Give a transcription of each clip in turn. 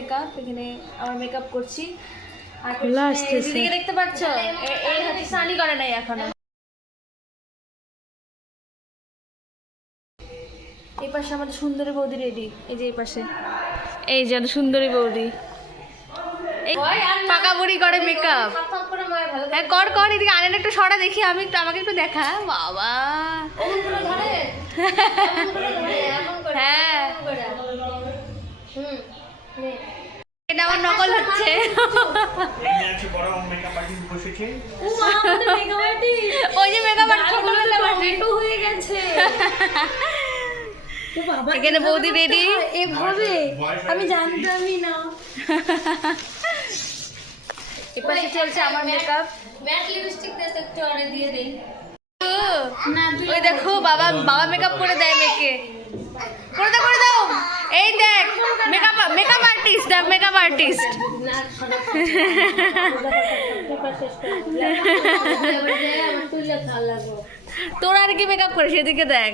Makeup, এখানে আমার makeup করছি। আর দিদিকে দেখতে পাচ্ছ, এই হাতে স্নানই করে নাই এখনো। এই পাশে আমাদের সুন্দরী বৌদি রেডি, এই যে এই পাশে, এই যে সুন্দরী বৌদি পাকা বুড়ি করে মেকআপ। হ্যাঁ কর কর, এদিকে আনেন একটু সরা দেখি, আমি একটু, আমাকে একটু দেখা। বাবা হ্যাঁ, এটা আমার নকল হচ্ছে। ওই যে মেকআপ আর্টিস্ট হয়ে গেছে। এখানে বৌদি রেডি, এভাবে আমি জানতামই না। এপাশে চলছে আমার মেকআপ। ম্যাট লিপস্টিক দিয়ে একটু অরে দিয়ে দেই না। ওই দেখো বাবা, বাবা মেকআপ করে দেয় মেয়েকে। করে দাও, করে দাও। এই দেখ মেকআপ, মেকআপ আর্টিস্ট, দেখ মেকআপ আর্টিস্ট। তোর আর কি মেকআপ করিস, এদিকে দেখ,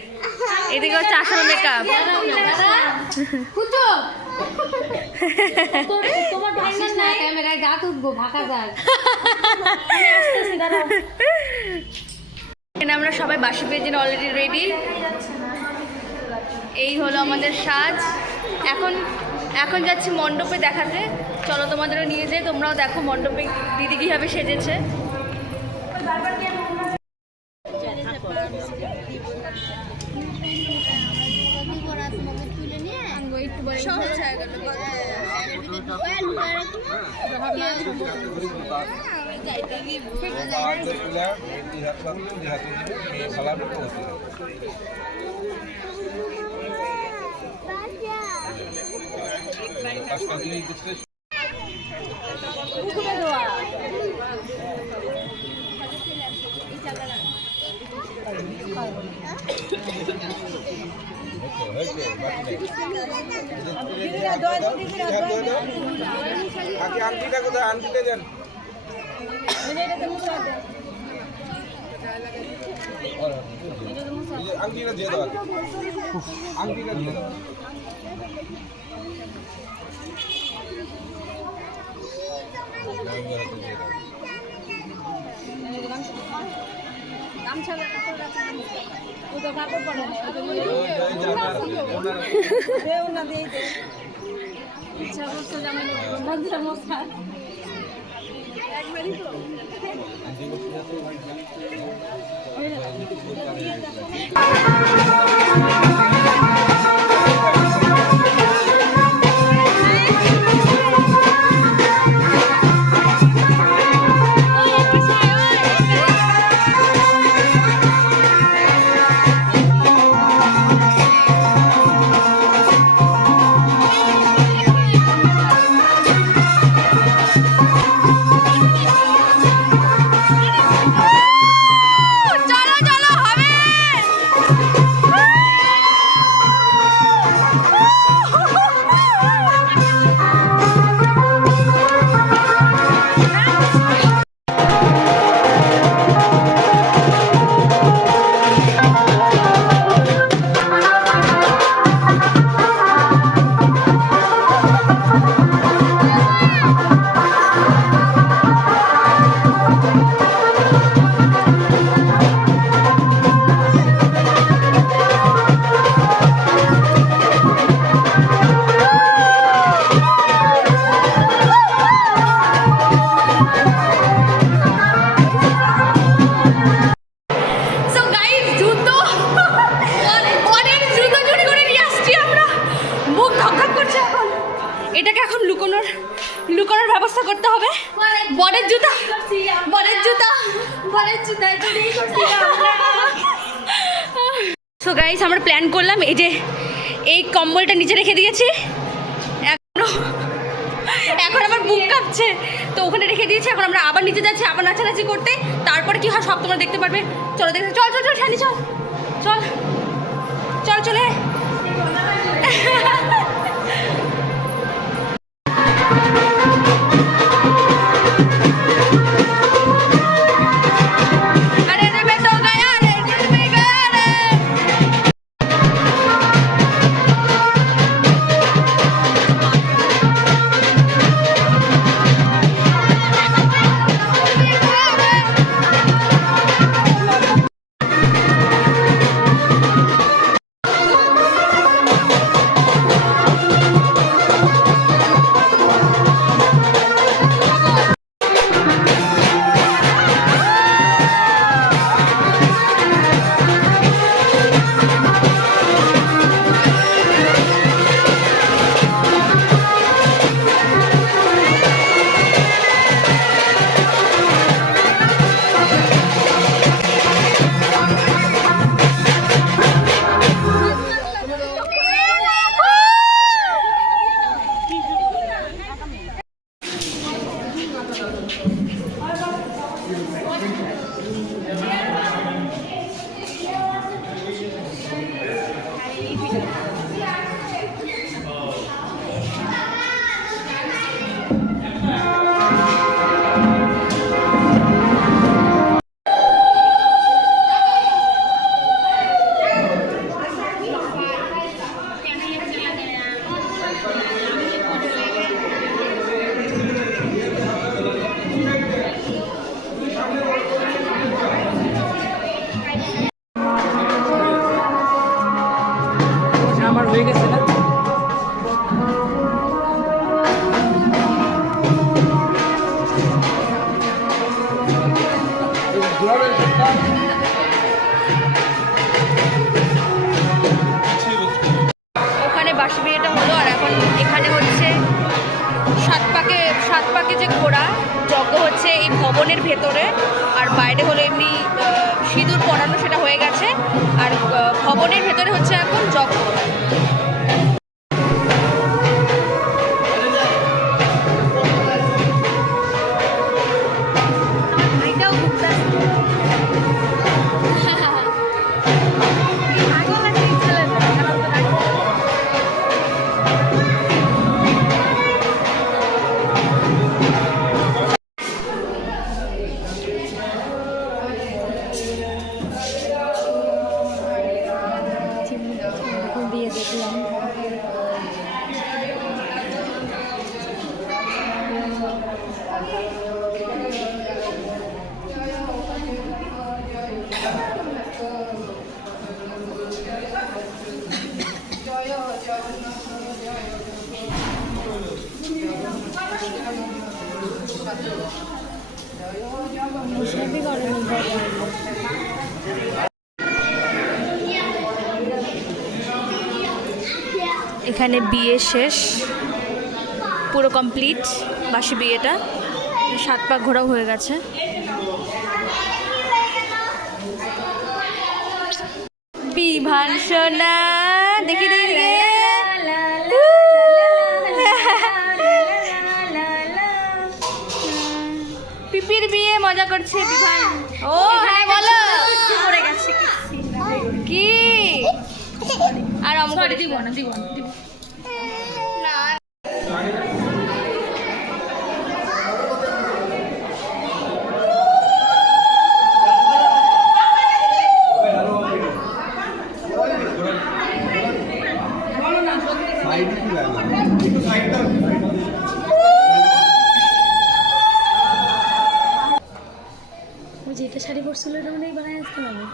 এদিকে হচ্ছে আসল মেকআপ। আমরা সবাই বাসি পেয়েছি, অলরেডি রেডি। এই হলো আমাদের সাজ। এখন এখন যাচ্ছি মণ্ডপে দেখাতে। চলো তোমাদেরও নিয়ে যাই, তোমরাও দেখো মণ্ডপে দিদি কীভাবে সেজেছে। আংটিটা কোথায়, আংটিটা দেন। আংটিটা দিয়ে দাও, আংটিটা দিয়ে দাও। এটাকে এখন লুকানোর ব্যবস্থা করতে হবে। বরের জুতা, বরের জুতা, বরের জুতা। সো গাইস, আমরা প্ল্যান করলাম, এই যে এই কম্বলটা নিচে রেখে দিয়েছি, এখন আমার বুক কাঁপছে, তো ওখানে রেখে দিয়েছি। এখন আমরা আবার নিচে যাচ্ছি, আবার নাচানাচি করতে। তারপরে কি হয় সব তোমরা দেখতে পারবে। চলো দেখতে, চল চল চল শানি, চল চল চল চলে। ওখানে বাসি বিয়েটা হলো, আর এখন এখানে হচ্ছে সাত পাকে যে ঘোড়া যজ্ঞ হচ্ছে এই ভবনের ভেতরে, আর বাইরে হলো এমনি সিঁদুর পরানো, সেটা হয়ে গেছে। আর ভবনের ভেতরে হচ্ছে এখন যজ্ঞ। বিয়ে দেখলাম। এখানে বিয়ে শেষ, পুরো কমপ্লিট বাসি বিয়েটা। 7 পাক ঘোরাও হয়ে গেছে। বিভান সোনা দেখি দেখি পিপির বিয়ে মজা করছে বিভান। ও হ্যাঁ বলো কি? আর অমুক দিব না, দিব না, দিব না। যেটা শাড়ি পরছিল এটা মনে হয় বানায় আসতে হবে।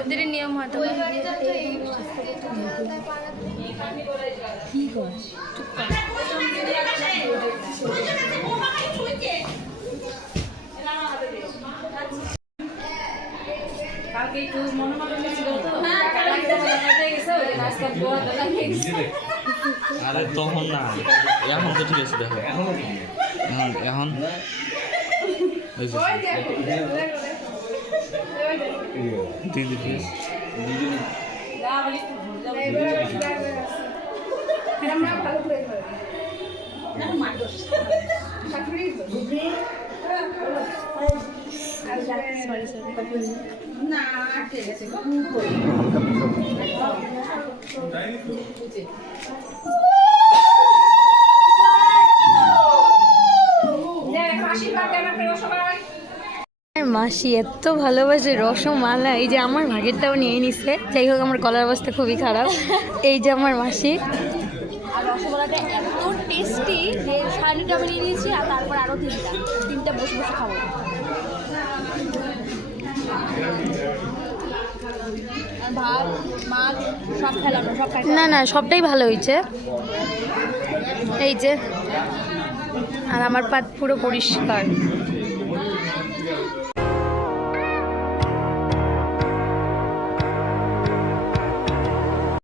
ওদের নিয়ম হয়তো কি কর চুপ কর। কালকে একটু মনোমালিন্য ছিল তো, আরে তখন না, এখন তো ঠিক আছে। দেখো এখন দিদি প্লিজ মাসি এত ভালোবাসে রসমালাই, এই যে আমার ভাগেরটাও নিয়ে নিচ্ছে। যাই হোক আমার গলার অবস্থা খুবই খারাপ। এই যে আমার মাসি, আর রসমালাইটা এত টেস্টি যে শাড়িটা আমি নিয়ে নিয়েছি, আর তারপর আরও তিনটা বসে বসে খাবো। ভাত মাছ সব খেলাম, সব না না সবটাই ভালো হয়েছে। এই যে আর আমার পাত পুরো পরিষ্কার।